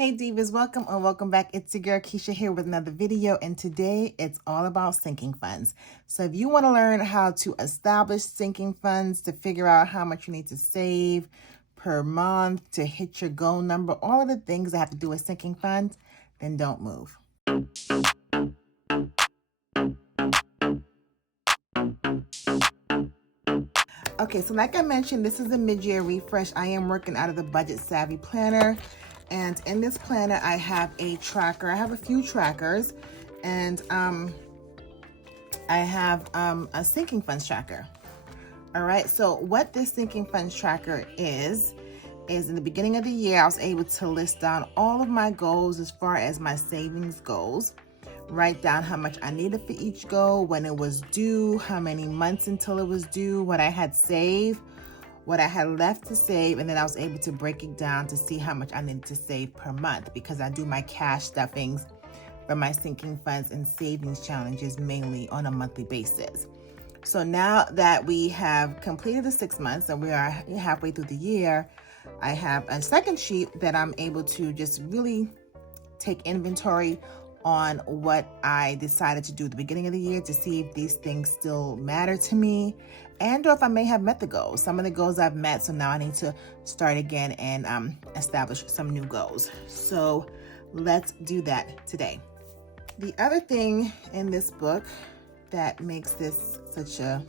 Hey Divas, welcome or welcome back. It's your girl Keisha here with another video, and today it's all about sinking funds. So if you want to learn how to establish sinking funds to figure out how much you need to save per month to hit your goal number, all of the things that have to do with sinking funds, then don't move. Okay, so like I mentioned, this is a mid-year refresh. I am working out of the Budget Savvy Planner. And in this planner, I have a tracker. I have a few trackers. And I have a sinking funds tracker. All right, so what this sinking funds tracker is in the beginning of the year, I was able to list down all of my goals as far as my savings goals. Write down how much I needed for each goal, when it was due, how many months until it was due, what I had saved, what I had left to save, and then I was able to break it down to see how much I needed to save per month, because I do my cash stuffings for my sinking funds and savings challenges mainly on a monthly basis. So now that we have completed the 6 months and we are halfway through the year, I have a second sheet that I'm able to just really take inventory on what I decided to do at the beginning of the year to see if these things still matter to me and or if I may have met the goals. Some of the goals I've met, so now I need to start again and establish some new goals. So let's do that today. The other thing in this book that makes this such a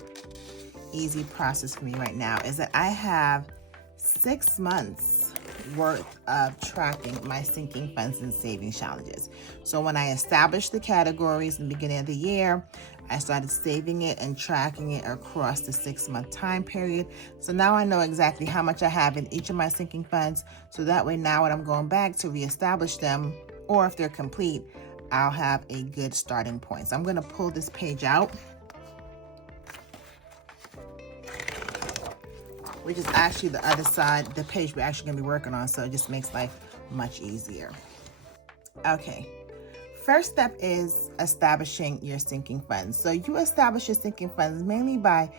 easy process for me right now is that I have 6 months worth of tracking my sinking funds and savings challenges. So when I established the categories in the beginning of the year, I started saving it and tracking it across the 6-month time period. So now I know exactly how much I have in each of my sinking funds. So that way now when I'm going back to reestablish them, or if they're complete, I'll have a good starting point. So I'm going to pull this page out, which is actually the other side, the page we're actually going to be working on, so it just makes life much easier. Okay, first step is establishing your sinking funds. So you establish your sinking funds mainly by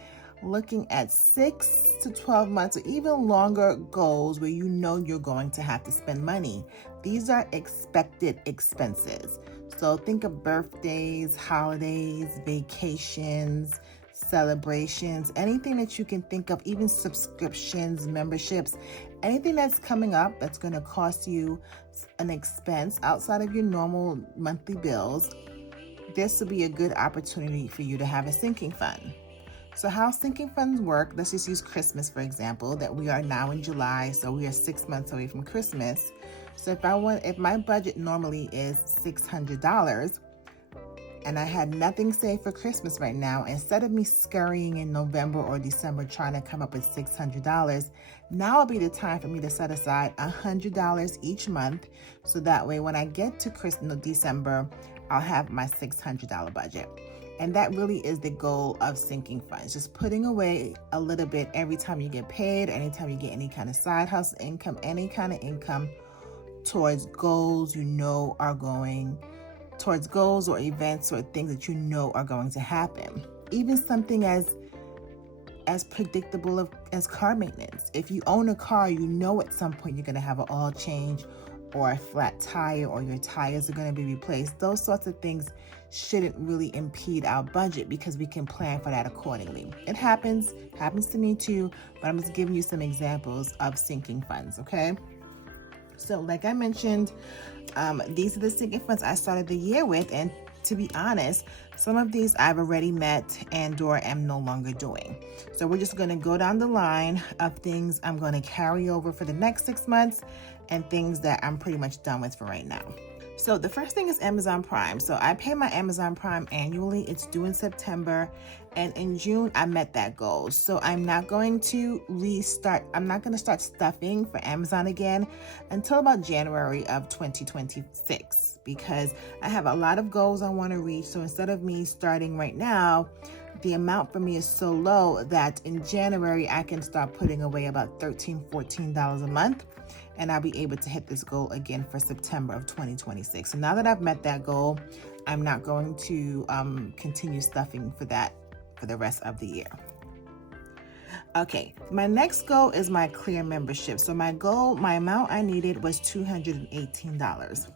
looking at 6 to 12 months or even longer goals where you know you're going to have to spend money. These are expected expenses. So think of birthdays, holidays, vacations, celebrations, anything that you can think of, even subscriptions, memberships, anything that's coming up that's going to cost you an expense outside of your normal monthly bills. This will be a good opportunity for you to have a sinking fund. So how sinking funds work, let's just use Christmas for example, that we are now in July, so we are 6 months away from Christmas. So if my budget normally is $600 and I had nothing saved for Christmas right now, instead of me scurrying in November or December trying to come up with $600, now will be the time for me to set aside $100 each month. So that way when I get to December, I'll have my $600 budget. And that really is the goal of sinking funds, just putting away a little bit every time you get paid, anytime you get any kind of side hustle income, any kind of income towards goals you know are going, towards goals or events or things that you know are going to happen. Even something as predictable as car maintenance. If you own a car, you know at some point you're going to have an oil change or a flat tire, or your tires are going to be replaced. Those sorts of things shouldn't really impede our budget because we can plan for that accordingly. It happens to me too, but I'm just giving you some examples of sinking funds, okay? So like I mentioned, these are the sinking funds I started the year with, and to be honest, some of these I've already met and or am no longer doing. So we're just going to go down the line of things I'm going to carry over for the next 6 months and things that I'm pretty much done with for right now. So the first thing is Amazon Prime. So I pay my Amazon Prime annually. It's due in September, and in June I met that goal. So I'm not going to start stuffing for Amazon again until about January of 2026, because I have a lot of goals I want to reach. So instead of me starting right now, the amount for me is so low that in January I can start putting away about $13, $14 a month, and I'll be able to hit this goal again for September of 2026. So now that I've met that goal, I'm not going to continue stuffing for that for the rest of the year. Okay, my next goal is my clear membership. So my goal, my amount I needed was $218.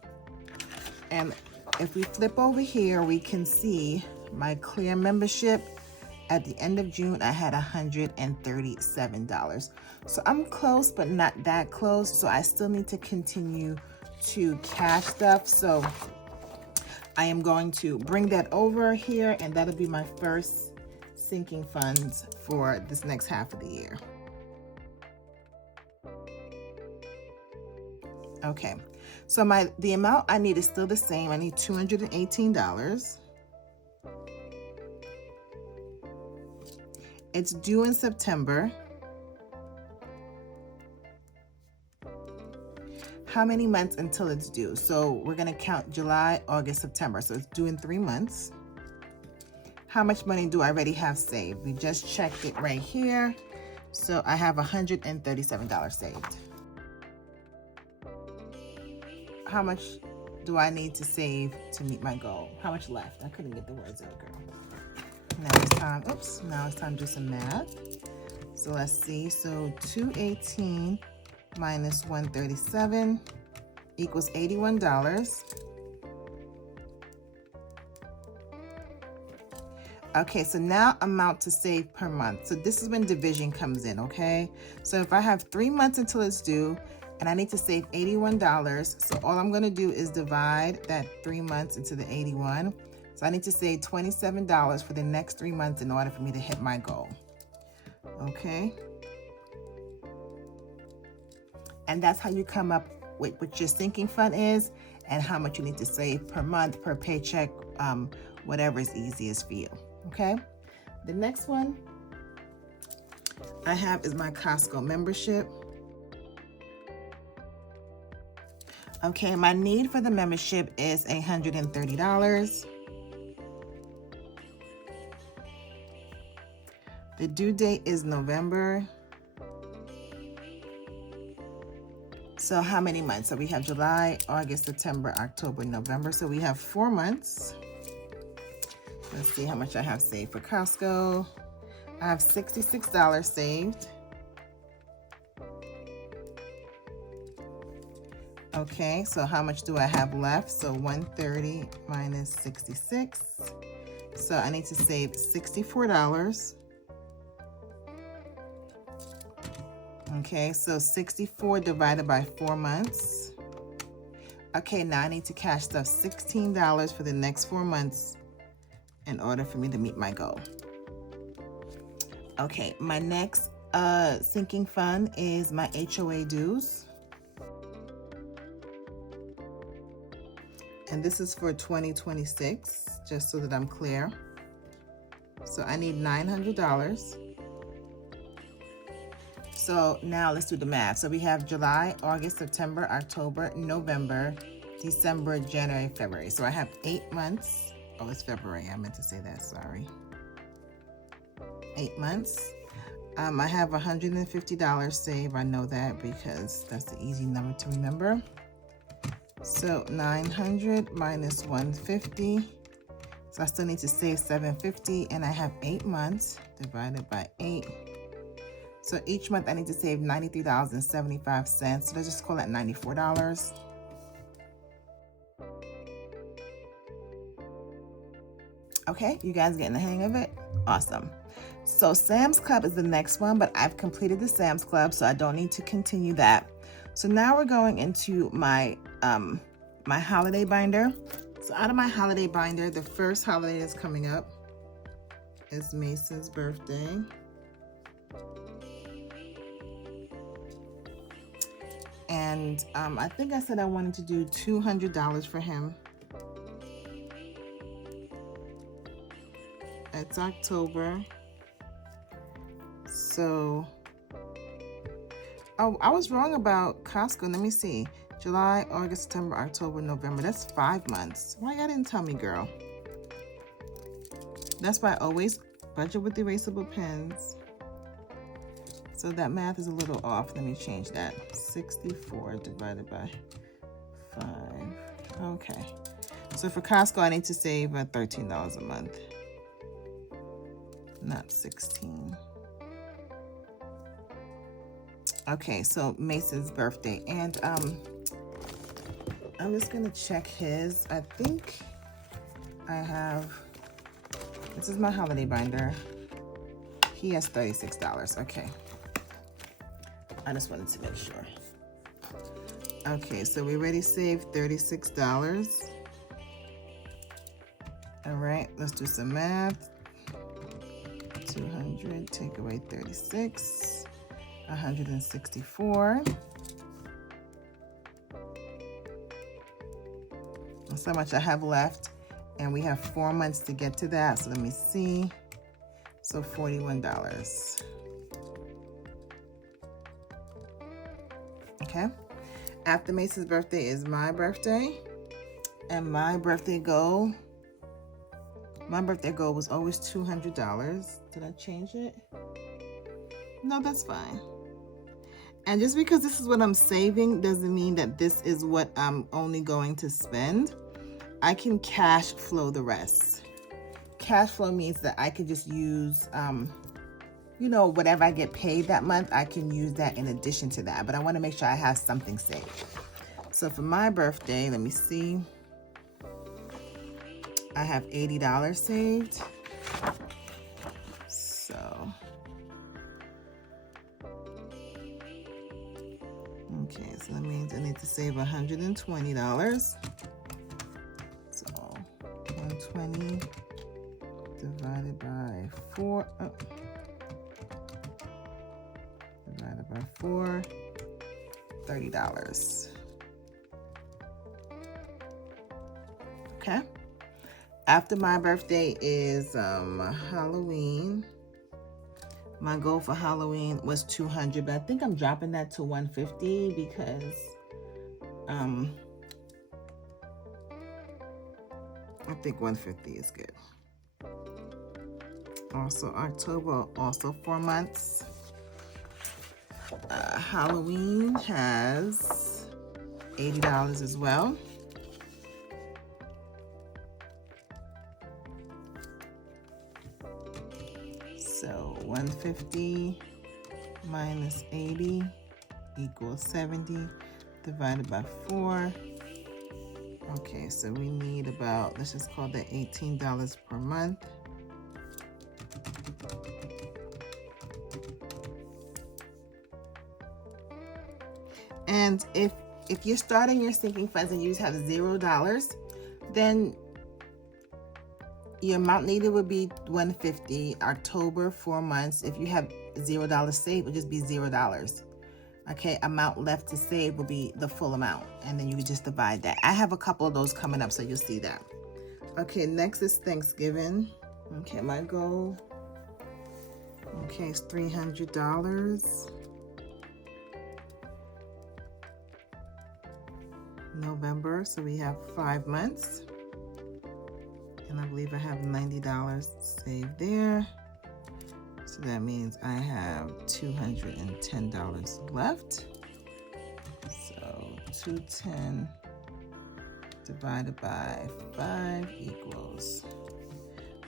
And if we flip over here, we can see my clear membership. At the end of June, I had $137. So I'm close, but not that close. So I still need to continue to cash stuff. So I am going to bring that over here, and that'll be my first sinking funds for this next half of the year. Okay, so the amount I need is still the same. I need $218. It's due in September. How many months until it's due? So we're gonna count July, August, September. So it's due in 3 months. How much money do I already have saved? We just checked it right here. So I have $137 saved. How much do I need to save to meet my goal? How much left? I couldn't get the words out, girl. Now it's time, now it's time to do some math. So let's see, so 218 minus 137 equals $81. Okay, so now amount to save per month. So this is when division comes in, okay? So if I have 3 months until it's due and I need to save $81, so all I'm gonna do is divide that 3 months into the 81. So I need to save $27 for the next 3 months in order for me to hit my goal. Okay. And that's how you come up with what your sinking fund is and how much you need to save per month, per paycheck, whatever is easiest for you. Okay. The next one I have is my Costco membership. Okay, my need for the membership is $130. The due date is November. So how many months? So we have July, August, September, October, November. So we have 4 months. Let's see how much I have saved for Costco. I have $66 saved. Okay, so how much do I have left? So 130 minus 66. So I need to save $64. Okay, so 64 divided by 4 months. Okay, now I need to cash stuff $16 for the next 4 months in order for me to meet my goal. Okay, my next sinking fund is my HOA dues. And this is for 2026, just so that I'm clear. So I need $900. So now let's do the math. So we have July, August, September, October, November, December, January, February. So I have 8 months. Oh, it's February. I meant to say that, sorry. 8 months. I have $150 saved. I know that because that's the easy number to remember. So 900 minus 150. So I still need to save $750, and I have 8 months divided by 8. So each month I need to save $93.75. So let's just call that $94. Okay, you guys getting the hang of it? Awesome. So Sam's Club is the next one, but I've completed the Sam's Club, so I don't need to continue that. So now we're going into my my holiday binder. So out of my holiday binder, the first holiday that's coming up is Mason's birthday. And I think I said I wanted to do $200 for him. It's October. So, oh, I was wrong about Costco. Let me see. July, August, September, October, November. That's 5 months. Why y'all didn't tell me, girl? That's why I always budget with erasable pens. So that math is a little off. Let me change that. 64 divided by 5. Okay. So for Costco, I need to save $13 a month. Not 16. Okay, so Mason's birthday. And I'm just gonna check his. I think I have, this is my holiday binder. He has $36, okay. I just wanted to make sure. Okay, so we already saved $36. All right, let's do some math. 200, take away 36, 164. That's how much I have left. And we have 4 months to get to that. So let me see. So $41. Okay. After Mason's birthday is my birthday. And my birthday goal was always $200. Did I change it? No, that's fine. And just because this is what I'm saving doesn't mean that this is what I'm only going to spend. I can cash flow the rest. Cash flow means that I could just use, you know, whatever I get paid that month, I can use that in addition to that. But I want to make sure I have something saved. So for my birthday, let me see. I have $80 saved. So, okay, so that means I need to save $120. So 120 divided by 4. Oh, divided by 4, $30. Okay. After my birthday is Halloween. My goal for Halloween was $200, but I think I'm dropping that to $150 because I think $150 is good. Also October, also 4 months. Halloween has $80 as well. So 150 minus 80 equals 70 divided by 4. Okay, so we need about, let's just call that $18 per month. And if you're starting your sinking funds and you have $0, then your amount needed would be $150. October, 4 months. If you have $0 saved, it would just be $0. Okay, amount left to save will be the full amount, and then you can just divide that. I have a couple of those coming up, so you'll see that. Okay, next is Thanksgiving. Okay, my goal, okay, is $300. November, so we have 5 months. And I believe I have $90 saved there. So that means I have $210 left. So 210 divided by 5 equals.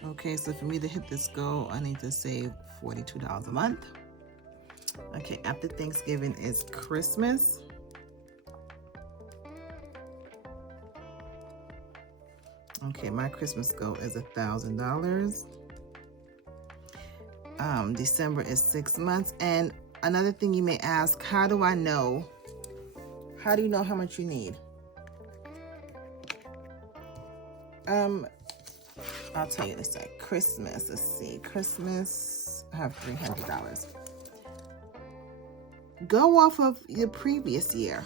Okay, so for me to hit this goal, I need to save $42 a month. Okay, after Thanksgiving is Christmas. Okay, my Christmas goal is $1,000. December is 6 months. And another thing you may ask, how do you know how much you need? I'll tell you in a sec. Christmas, let's see. Christmas, I have $300. Go off of your previous year,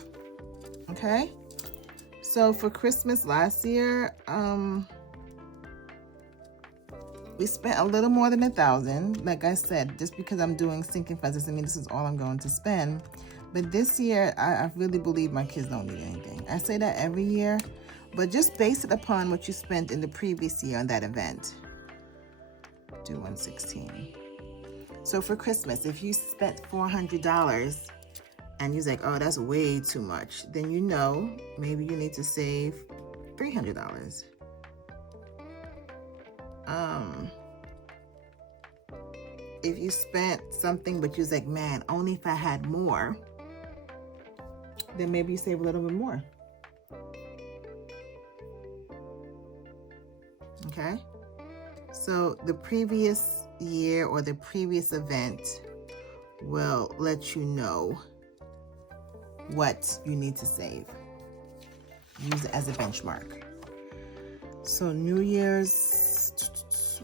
okay? So for Christmas last year, we spent a little more than $1,000. Like I said, just because I'm doing sinking funds doesn't mean this is all I'm going to spend. But this year, I really believe my kids don't need anything. I say that every year, but just base it upon what you spent in the previous year on that event. Do 116. So for Christmas, if you spent $400, and you're like, oh, that's way too much, then you know maybe you need to save $300. if you spent something but you was like, man, only if I had more, then maybe you save a little bit more. Okay, so the previous year or the previous event will let you know what you need to save. Use it as a benchmark. So New Year's,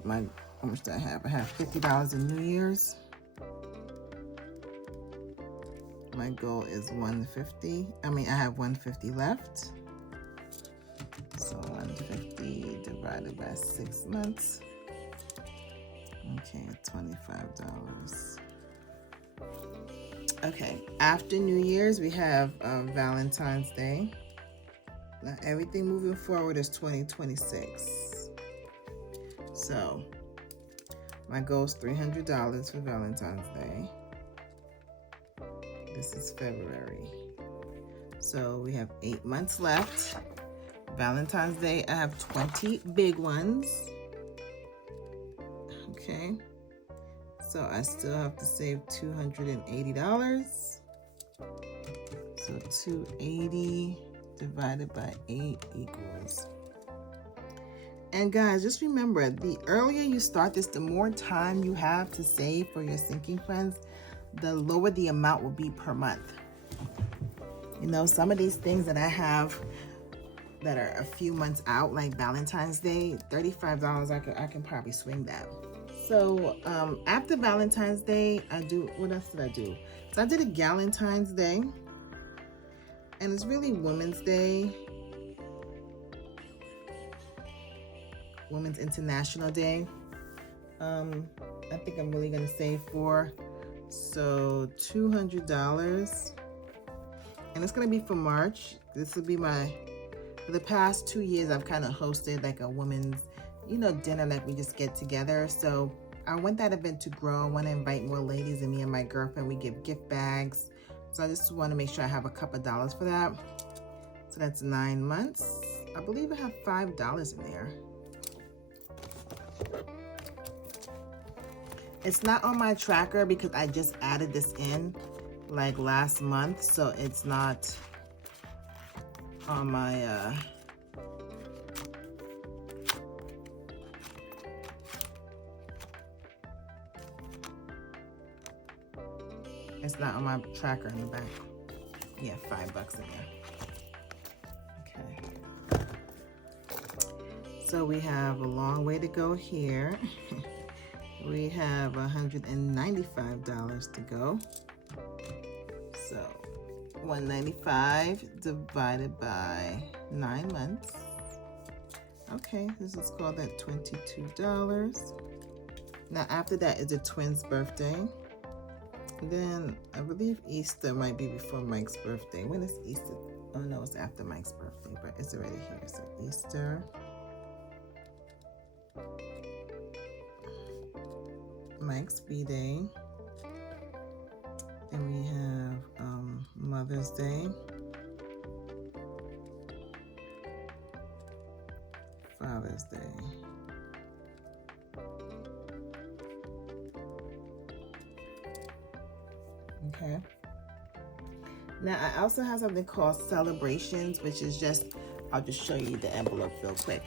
how much do I have? I have $50 in New Year's. My goal is 150. I mean, I have 150 left. So 150 divided by 6 months. Okay, $25. Okay, after New Year's, we have Valentine's Day. Now, everything moving forward is 2026. So, my goal is $300 for Valentine's Day. This is February. So, we have 8 months left. Valentine's Day, I have 20 big ones. Okay. So, I still have to save $280. So, 280 divided by 8 equals. And guys, just remember, the earlier you start this, the more time you have to save for your sinking funds, the lower the amount will be per month. You know, some of these things that I have that are a few months out, like Valentine's Day, $35, I can probably swing that. So after Valentine's Day, what else did I do? So I did a Galentine's Day, and it's really Women's Day, Women's International Day. I think I'm really gonna save for, so $200, and it's gonna be for March. This will be for the past 2 years, I've kind of hosted like a women's, dinner, like we just get together. So I want that event to grow. I want to invite more ladies, and me and my girlfriend, we give gift bags. So I just want to make sure I have a couple of dollars for that. So that's 9 months. I believe I have $5 in there. It's not on my tracker because I just added this in like last month. So it's not on my it's not on my tracker in the back. Yeah, $5 in there. Okay. So we have a long way to go here. We have $195 to go. So 195 divided by 9 months. Okay, this is called at $22. Now after that is the twins' birthday. Then I believe Easter might be before Mike's birthday. When is Easter? Oh no, it's after Mike's birthday, but it's already here. So Easter, Mike's B-Day. Then we have Mother's Day, Father's Day. Okay. Now I also have something called celebrations, which is just, I'll just show you the envelope real quick.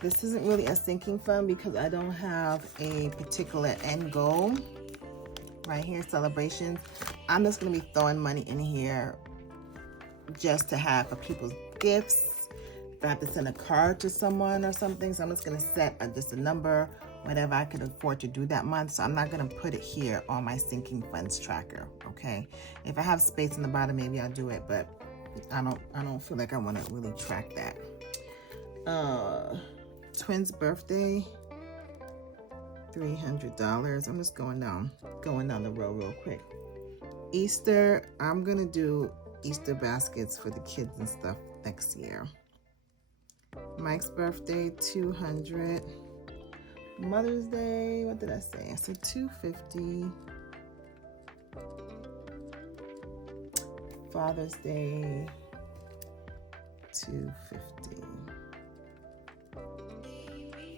This isn't really a sinking fund because I don't have a particular end goal. Right here, celebrations. I'm just gonna be throwing money in here just to have for people's gifts. If I have to send a card to someone or something, so I'm just gonna set just a number, whatever I could afford to do that month. So I'm not gonna put it here on my sinking funds tracker, okay? If I have space in the bottom, maybe I'll do it, but I don't feel like I wanna really track that. Twins' birthday, $300. I'm just going down the row real quick. Easter, I'm gonna do Easter baskets for the kids and stuff next year. Mike's birthday, $200. Mother's Day, what did I say? I said $250. Father's Day, $250.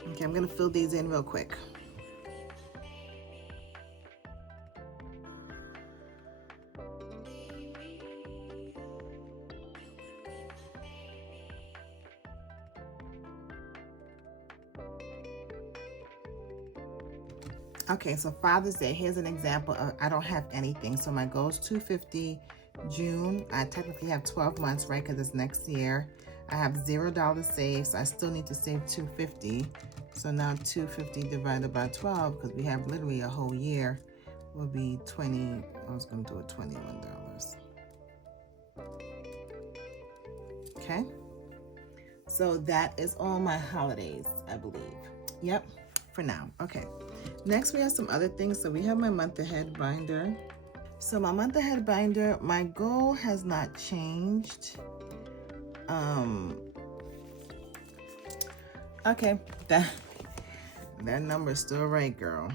Okay, I'm gonna fill these in real quick. Okay, so Father's Day, here's an example of, I don't have anything. So my goal is $250 June. I technically have 12 months, right? Because it's next year. I have $0 saved, so I still need to save $250. So now $250 divided by 12, because we have literally a whole year, will be 20. I was going to do it $21. Okay. So that is all my holidays, I believe. Yep, for now. Okay. Next, we have some other things. So we have my month ahead binder. So my month ahead binder, my goal has not changed. Okay, that number is still right, girl.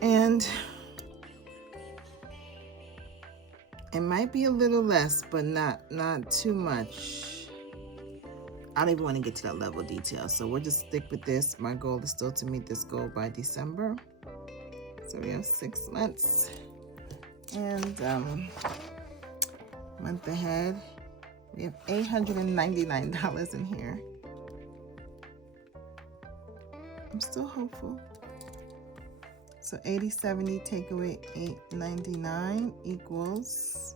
And it might be a little less, but not too much. I don't even want to get to that level of detail. So we'll just stick with this. My goal is still to meet this goal by December. So we have 6 months. And month ahead, we have $899 in here. I'm still hopeful. So 80/70 take away 899 equals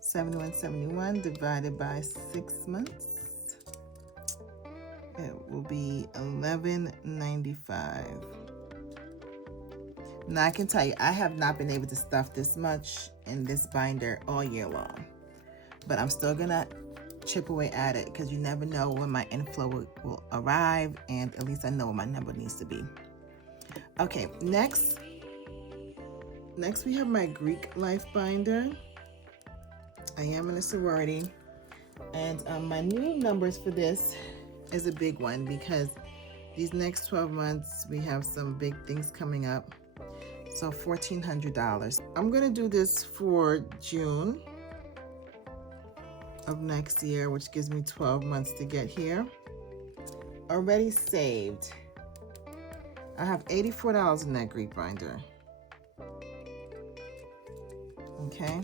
7171 divided by 6 months. It will be $11.95. Now I can tell you, I have not been able to stuff this much in this binder all year long, but I'm still gonna chip away at it because you never know when my inflow will arrive, and at least I know what my number needs to be. Okay, next we have my Greek life binder. I am in a sorority, and my new numbers for this is a big one because these next 12 months we have some big things coming up. So $1,400. I'm gonna do this for June of next year, which gives me 12 months to get here. Already saved. I have $84 in that Greek binder. Okay,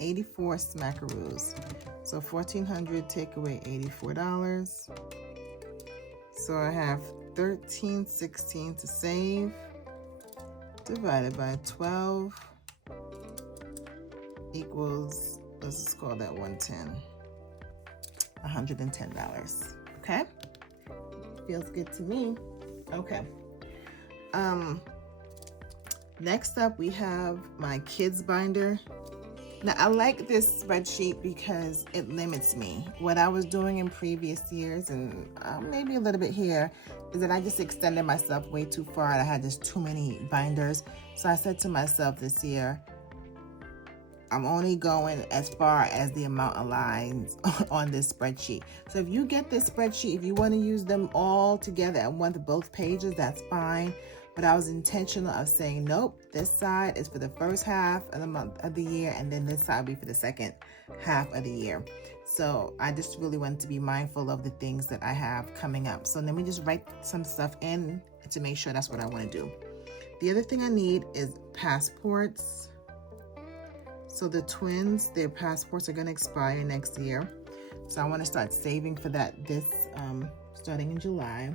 84 smackaroos. So $1,400 take away $84. So I have $13.16 to save. Divided by 12 equals, let's just call that 110. $110. Okay, feels good to me. Okay. Next up we have my kids binder. Now I like this spreadsheet because it limits me. What I was doing in previous years, and maybe a little bit here, is that I just extended myself way too far and I had just too many binders. So I said to myself this year, I'm only going as far as the amount aligns on this spreadsheet. So if you get this spreadsheet, if you want to use them all together at both pages, that's fine. But I was intentional of saying, nope, this side is for the first half of the month of the year, and then this side will be for the second half of the year. So I just really wanted to be mindful of the things that I have coming up. So let me just write some stuff in to make sure that's what I want to do. The other thing I need is passports. So the twins, their passports are going to expire next year. So I want to start saving for that starting in July.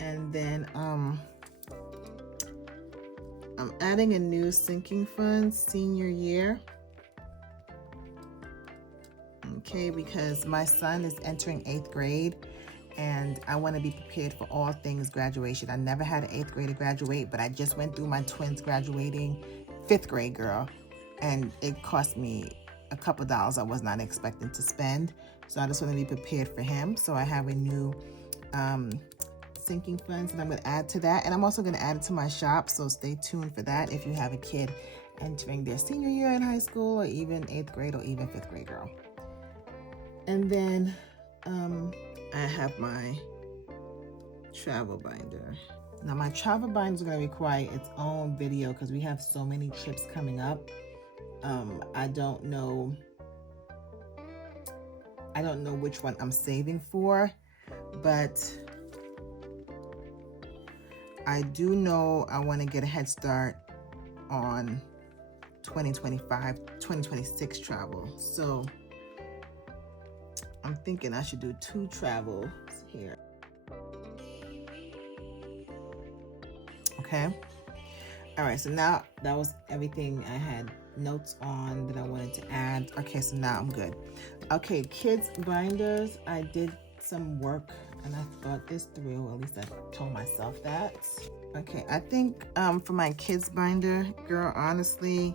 And then I'm adding a new sinking fund senior year. Okay, because my son is entering 8th grade and I want to be prepared for all things graduation. I never had an 8th grader graduate, but I just went through my twins graduating 5th grade, girl. And it cost me a couple dollars I was not expecting to spend. So I just want to be prepared for him. So I have a new sinking funds and I'm going to add to that. And I'm also going to add it to my shop. So stay tuned for that if you have a kid entering their senior year in high school, or even 8th grade, or even 5th grade, girl. And then I have my travel binder. Now my travel binder is going to require its own video because we have so many trips coming up. I don't know which one I'm saving for, but I do know I want to get a head start on 2025, 2026 travel. So I'm thinking I should do 2 travels here. okay? All right, so now that was everything I had notes on that I wanted to add. Okay, so now I'm good. Okay, kids binders, I did some work and I thought this through, at least I told myself that. Okay, I think for my kids binder, girl, honestly,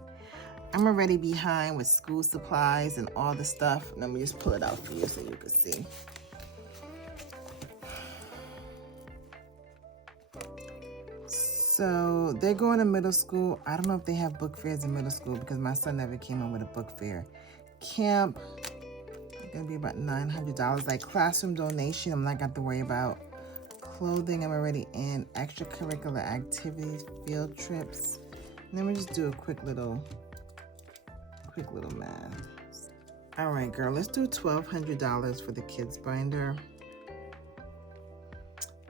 I'm already behind with school supplies and all the stuff. Let me just pull it out for you so you can see. So they're going to middle school. I don't know if they have book fairs in middle school because my son never came in with a book fair. Camp, it's gonna be about $900. Like classroom donation, I'm not gonna have to worry about. Clothing, I'm already in. Extracurricular activities, field trips. Let me just do a quick little math. All right, girl, let's do $1,200 for the kids binder.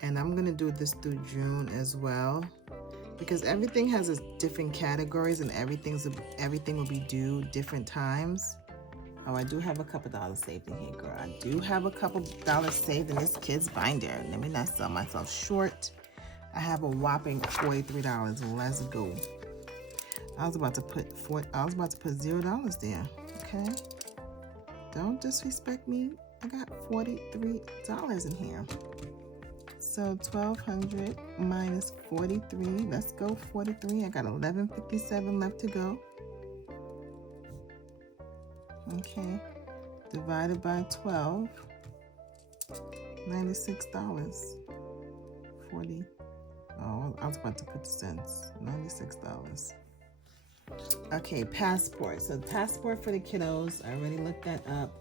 And I'm gonna do this through June as well, because everything has its different categories and everything will be due different times. Oh, I do have a couple dollars saved in here, girl. I do have a couple dollars saved in this kids binder. Let me not sell myself short. I have a whopping $43. Let's go. I was about to put $0 there. Okay. Don't disrespect me. I got $43 in here. So 1,200 minus 43. Let's go 43. I got 11.57 left to go. Okay. Divided by 12. $96. 40. Oh, I was about to put the cents. $96. Okay, passport. So the passport for the kiddos, I already looked that up,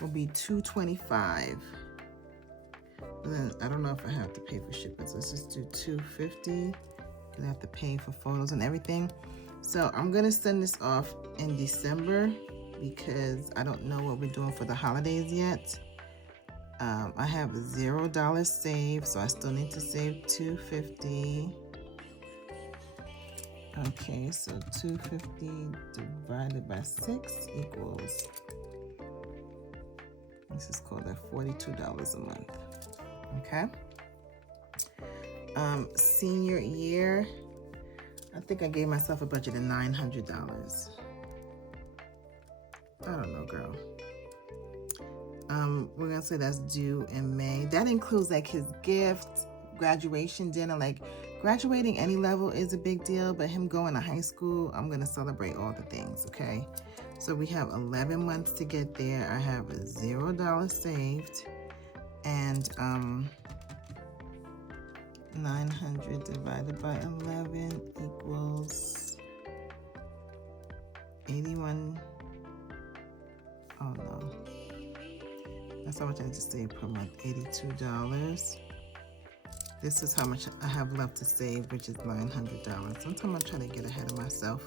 will be $225. But then I don't know if I have to pay for shipping, so let's just do $250. I have to pay for photos and everything. So I'm gonna send this off in December because I don't know what we're doing for the holidays yet. I have $0 saved, so I still need to save $250. Okay, so 250 divided by 6 equals, let's just call that $42 a month. Okay. Senior year, I think I gave myself a budget of $900. I don't know, girl. We're gonna say that's due in May. That includes like his gift, graduation dinner. Like graduating any level is a big deal, but him going to high school, I'm gonna celebrate all the things, okay? So we have 11 months to get there. I have $0 saved, and 900 divided by 11 equals 81. Oh no. That's how much I need to save per month, $82. This is how much I have left to save, which is $900. Sometimes I'm trying to get ahead of myself.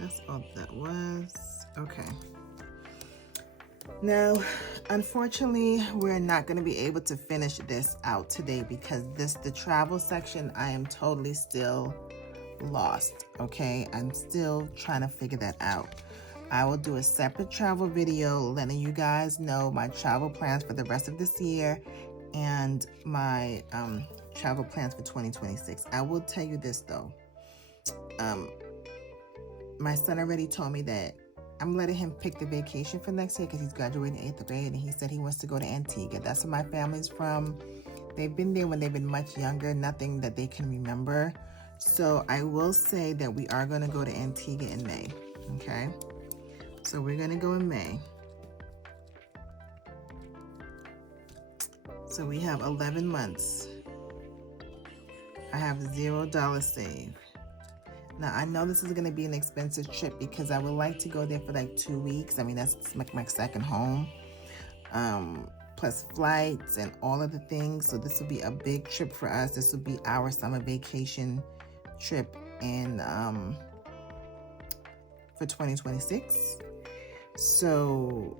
That's all that was. Okay. Now, unfortunately, we're not going to be able to finish this out today because the travel section, I am totally still lost, okay? I'm still trying to figure that out. I will do a separate travel video letting you guys know my travel plans for the rest of this year and my travel plans for 2026. I will tell you this though. My son already told me that I'm letting him pick the vacation for next year because he's graduating 8th grade and he said he wants to go to Antigua. That's where my family's from. They've been there when they've been much younger, nothing that they can remember. So I will say that we are going to go to Antigua in May, okay? So we're going to go in May. So we have 11 months. I have $0 saved. Now, I know this is going to be an expensive trip because I would like to go there for like 2 weeks. I mean, that's like my second home, plus flights and all of the things. So this will be a big trip for us. This will be our summer vacation trip in for 2026. So,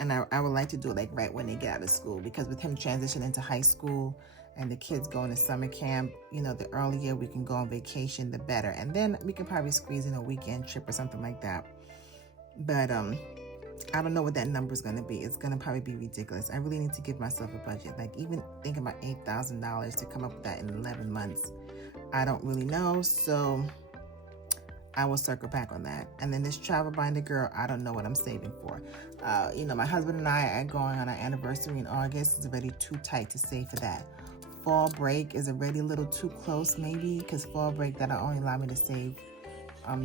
and I would like to do it like right when they get out of school because with him transitioning into high school and the kids going to summer camp, you know, the earlier we can go on vacation, the better. And then we could probably squeeze in a weekend trip or something like that. But I don't know what that number is going to be. It's going to probably be ridiculous. I really need to give myself a budget. Like even thinking about $8,000 to come up with that in 11 months. I don't really know, so I will circle back on that. And then this travel binder, girl, I don't know what I'm saving for. You know, my husband and I are going on our anniversary in August. It's already too tight to save for that. Fall break is already a little too close, maybe, because fall break, that'll only allow me to save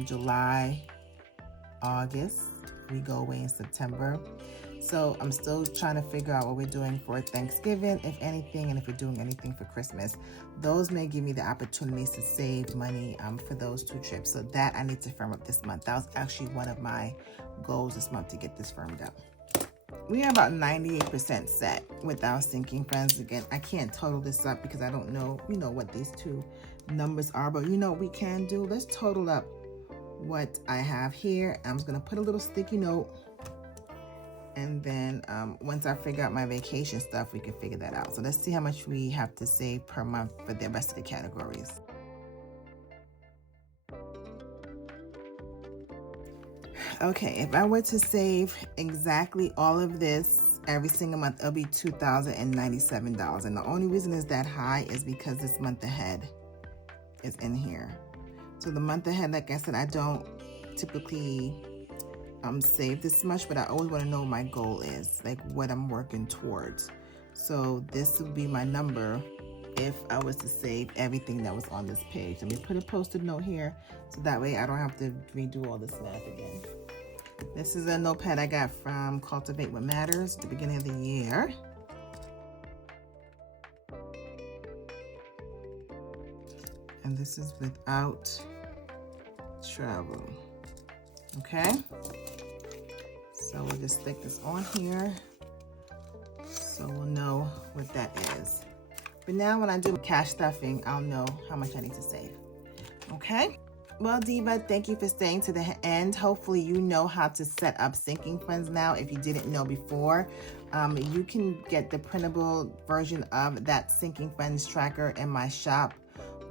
July, August. We go away in September. So I'm still trying to figure out what we're doing for Thanksgiving, if anything, and if we're doing anything for Christmas. Those may give me the opportunities to save money for those 2 trips. So that I need to firm up this month. That was actually one of my goals this month, to get this firmed up. We are about 98% set with our sinking funds. Again, I can't total this up because I don't know, you know, what these 2 numbers are, but you know what we can do? Let's total up what I have here. I'm just gonna put a little sticky note, and then once I figure out my vacation stuff, we can figure that out. So let's see how much we have to save per month for the rest of the categories. Okay, if I were to save exactly all of this every single month, it'll be $2,097. And the only reason it's that high is because this month ahead is in here. So the month ahead, like I said, I don't typically save this much, but I always want to know what my goal is, like what I'm working towards. So this would be my number if I was to save everything that was on this page. Let me put a post-it note here so that way I don't have to redo all this math again. This is a notepad I got from Cultivate What Matters at the beginning of the year. And this is without travel. Okay? So we'll just stick this on here so we'll know what that is. But now when I do cash stuffing, I'll know how much I need to save. Okay? Well, Diva, thank you for staying to the end. Hopefully you know how to set up sinking funds now if you didn't know before. You can get the printable version of that sinking funds tracker in my shop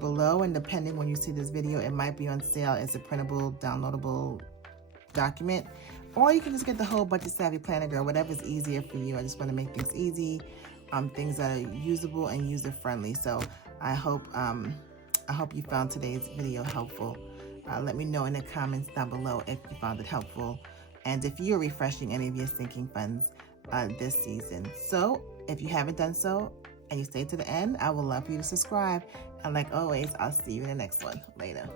below, and depending when you see this video, it might be on sale as a printable, downloadable document. Or you can just get the whole Budget Savvy Planner, girl, whatever's easier for you. I just want to make things easy, things that are usable and user-friendly. So I hope you found today's video helpful. Let me know in the comments down below if you found it helpful and if you're refreshing any of your sinking funds this season. So if you haven't done so and you stayed to the end, I would love for you to subscribe. And like always, I'll see you in the next one. Later.